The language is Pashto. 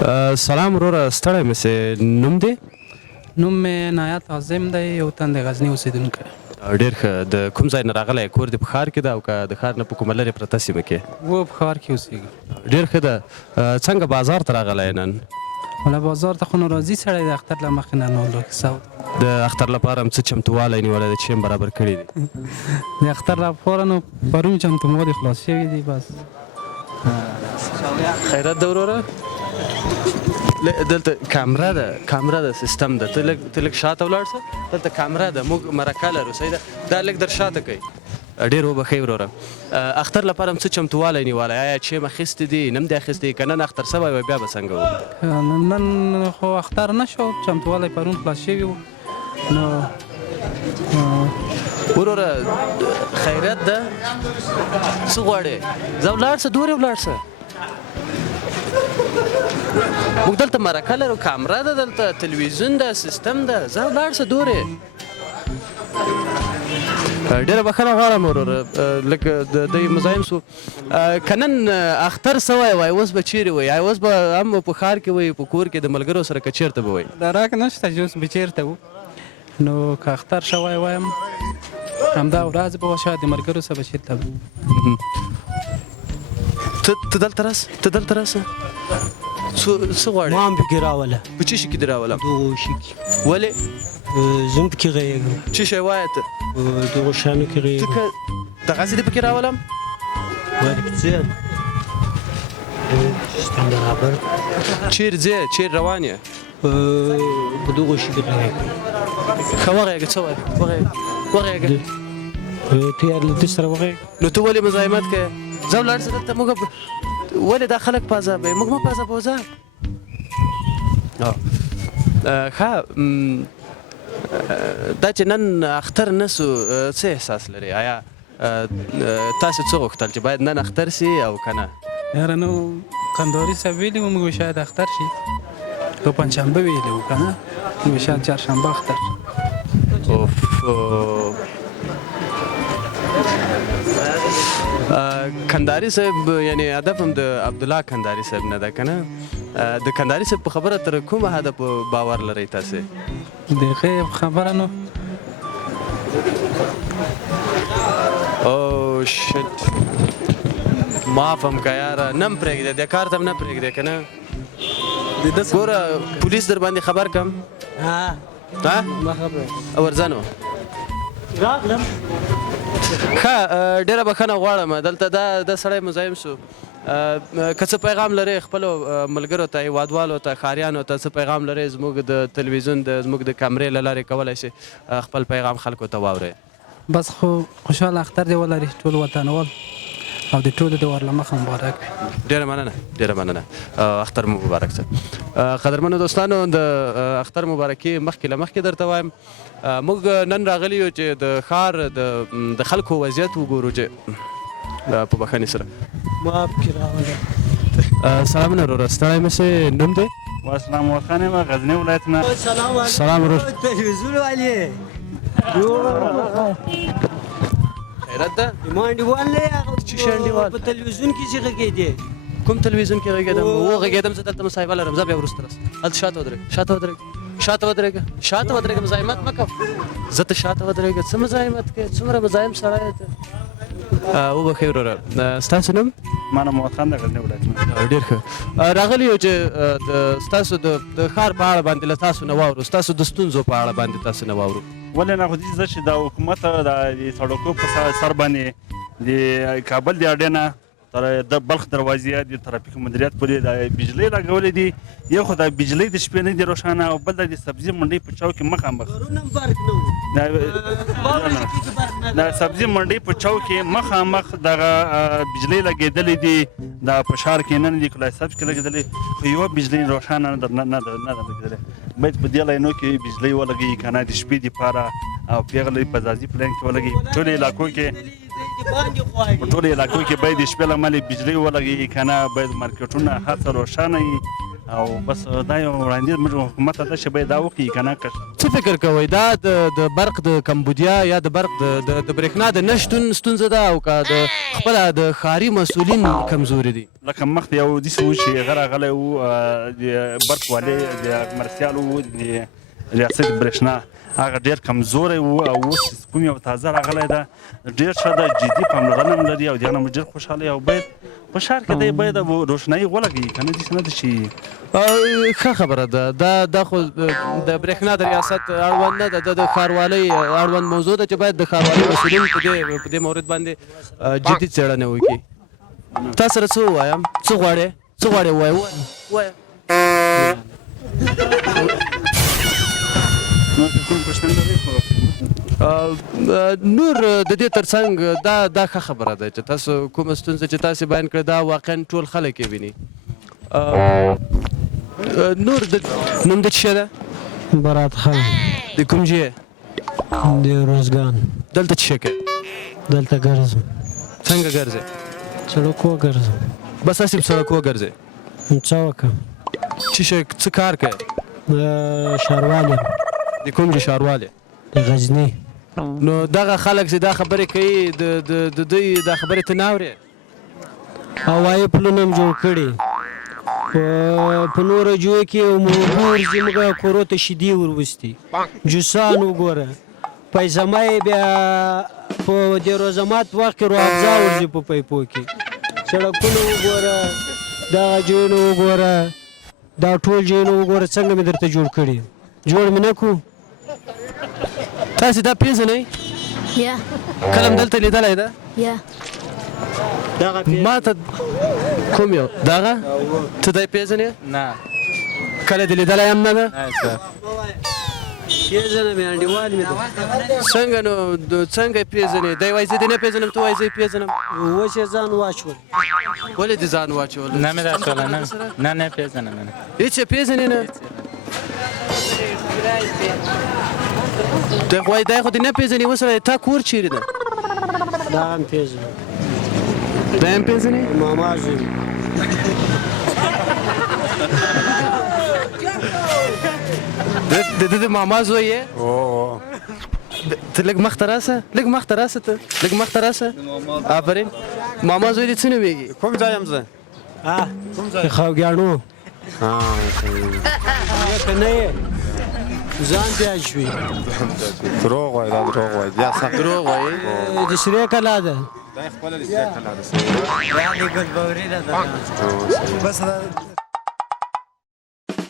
سلام وروره ستړی مې سې نوم دی نوم مې نایات عظیم دی یو تن د غزني اوسېدونکی ډېر ښه د کوم ځای نه راغلی کور دې په ښار کې ده او که د ښار نه په کومه لرې پرته سیمه کې و په ښار کې اوسېږم ډېر ښه ده څنګه بازار ته راغلی نن ولا بازار ته خو نو راځي سړی د اختر له مخکې نه نو لږ سود د اختر لپاره هم څه چمتووالی نیولی دی چې هم برابر کړي دي د اختر لپاره نو پرون چمتووالی خلاص شوي دي بس خیرات ده وروره دلته کامره ده سیستم ده ته لږ شاته ولاړ شه دلته کامره ده موږ مرکه لرو صحیح ده دا لږ در شاته کوي ډېر وبښئ وروره اختر لپاره هم څه چمتووالی نیولی آیا چیم اخیستی دي نم دې اخیستی که نن اختر سوی وی بیا به څنګه وو نن خو اختر نه شو چمتووالی پرون خلاص شوي وو نو وروره خیرات ده څه غواړې ځه ولاړ شه دورې ولاړ شه موږ دلته مرکه لرو کامره ده دلته تلویزیون ده سیستم ده ځه ولاړ شه دورې ډېره بښنه غواړم وروره لږ د دوی مزاحم سو که نن اختر سوی وای اوس به چیرې وای اوس به هم په ښار کې وای په کور کې د ملګرو سره که چېرته به وای دراک نشته چې اوس به چېرته وو نو که اختر شوی وایم همدا ورځ به وه شاید د ملګرو سره به چېرته وو ته دلته راسه څه غواړې ما هم پکې راوله په څه شي کې دې راولم دغو شي کې ولې زه هم پکې غږېږم څه شی وایه ته دغو شیانو کې ته غږېږم که دغسې دې پکې راولم ولې په څه یم سیستم برابر چیر ځې چیر روان یې په دغو شي کې غږېږم ښه وغږېږه څه وایې وغږېږه ته یې له دې سره وغږېږه نو ته ولې مزاحمت کوې ځه ولاړ شه دلته موږ ولې دا خلک په عذابوي موږ مه په عذابوه ځه ښه دا چې نن اختر نه سو څه احساس لري آیا تاسو څه غوښتل چې باید نن اختر سي او که نه یاره نو قنداري صاحب ویلي وو موږ شاید اختر شي که پنجشنبه ویلي وو که نه موږ شاید چهارشنبه اختر شي کنداري صاحب یعنی هدف هم د عبدالله کنداري صاحب نه ده که نه د کنداري صاحب په خبره تر کومه حده باور لرئ تاسې د غیب خبره نو او شت معاف هم که یاره نه م پرېږدې دې کار ته هم نه پرېږدې که نه ګوره پولیس در باندې خبر کم ما خبره ورځه نو راغلم ښه ډېره بښنه غواړم دلته دا سړی مزاحم سو که څه پیغام لرئ خپلو ملګرو ته هیوادوالو ته ښاریانو ته څه پیغام لرئ زموږ د تلویزیون زموږ د کامرې له لارې کولی شئ خپل پیغام خلکو ته واورئ بس خو خوشحاله اختر دې ولري ټول وطنوال او د ټولو د ور له مخه مبارک وي ډېره مننه اختر مو مبارک شه قدرمنو دوستانو د اختر مبارکي مخکې له مخکې درته وایم موږ نن راغلي یو چې د ښار د خلکو وضعیت وګورو چې په بښنې سره ما پکې راوله سلامونه وروره ستړی مه شې نوم دی اسلام خان یم غزني ولایت نه سلام ورور تلویزیون والي خیرت ده ما انډیوال نه یم څه شی انډیوال په تلویزیون کې چې غږېدې کوم تلویزیون کې غږېدم وغږېدم زه دلته مصاحبه لرم ځه بیا وروسته راسه هلته شاته ودرېږه مزاحمت مه کوه زه ته شاته ودرېږه څه مزاحمت کوې څومره مزاحم سړی یې ته وبښئ وروره ستاسو نوم ما نوم محمد خان د غزني ولایت نه ډېر ښه راغلی یو چې ستاسو د ښار په اړه باندې له تاسو نه واورو ستاسو د ستونزو په اړه باندې تاسو نه واورو ولې نه خو دې زه چې د حکومت د سړکو په سر باندې د کابل د اډې نه تر د بلخ دروازې د ترافیک مدیریت پورې د بجلۍ لګولې دي یو خو د بجلۍ د شپې نه دي روښانه او بل د سبزي منډۍ په چوک کې مخامخ د سبزي منډۍ په چوک کې مخامخ دغه بجلۍ لګېدلې دي د په ښار کې نه دي کلای سبز کې لګېدلې خو یوه بجلۍ روښانه نه ده لګېدلې باید په دې لاینو کې بجلۍ ولګوي که نه د شپې دپاره او پیغلې په ځاځي پلان کې ولګوي په ټولو علاقو کې په ټولو علاقو کې باید د شپې له امله بجلۍ ولګوي که نه باید مارکیټونه هر څه روښانه وي او بس دا یو وړاندیز موږ حکومت ته ده چې باید دا وکړي که نه څه فکر کوئ دا د برق د کمبودیا یا د برق د برېښنا د نه شتون ستونزه ده او که د خپله د ښاري مسؤلین کمزوري دي لکه مخکې یو داسې و چې هغه راغلی و د برق والي د مرستیال و د ریاست برېښنا هغه ډېر کمزوری و او اوس کوم یو تازه راغلی ده ډېر ښه ده جدي پاملرنه هم لري او د هغه نه موږ ډېر خوشحاله یو باید په ښار کې دی باید روښنایي ولګوي که نه داسې نه ده چې ښه خبره ده دا خو د برېښنا د ریاست اړوند نه ده د ښاروالۍ اړوند موضوع ده چې باید د ښاروالۍ مسؤلین په دې مورد باندې جدي څېړنه وکړي تا سره څه ووایم څه غواړې ووایه نور د دې ترڅنګ دا ښه خبره ده چې تاسو کومه ستونزه چې تاسو بیان کړې دا واقعا ټول خلک یې ویني نور نوم د څه شی ده برات خان د کوم ځای د روزګان دلته څه شی کوې دلته ګرځم څنګه ګرځې سړکو ګرځم بس هسې په سړکو ګرځې څه وکړم څه کار کوې ښاروال یم د کوم ځای ښاروال یې د غزني نو دغه خلک چې دا خبرې کوي د دوی دا خبرې ته نه اورې هوایي پلونه هم جوړ کړي په نورو جویو کې ګورځي موږ کورو ته شیدې وروستي جوسان وګوره پیسما یې بیا په د روزمات وخت کې روابزا ورځي په پیپو کې سړکونه وګوره دغه جویونه وګوره دا ټول جویونه وګوره څنګه مې درته جوړ کړي جوړ مې نه کړو تاسې دا پیژنئ یا کله هم دلته لیدلی ده یا ما ته کوم یو دغه ته دی پیژنې نه کله دې لیدلی هم نه ده پیژنه مې انډیوال مې ده څنګه نو څنګه یې پیژنې دی وایي زه دې نه پیژنم ته وایي زه یې پیژنم اوس یې ځان واچول ولې دې ځان واچول نه مې راچوله نه پېژنم هېڅ یې پیژنې نه دی وایي دی خو دې نه پیژنې وسړی تا کور چیرې ده دا هم پیژنه دا هم پیژنې ماما زوی د د ماما زوی یې ته لږ مخته راسه ته لږ مخته راسه آفرین ماما زوی دې څه نومېږي کوم ځای یم زه خاوګیاڼو که نه یې ځان بیا شوي دروغ وایي دا دروغ وایي بیا سخت دروغ وایي د سرې کلا ده دا یې خپله د سیاق کلا ده ګلبوري ده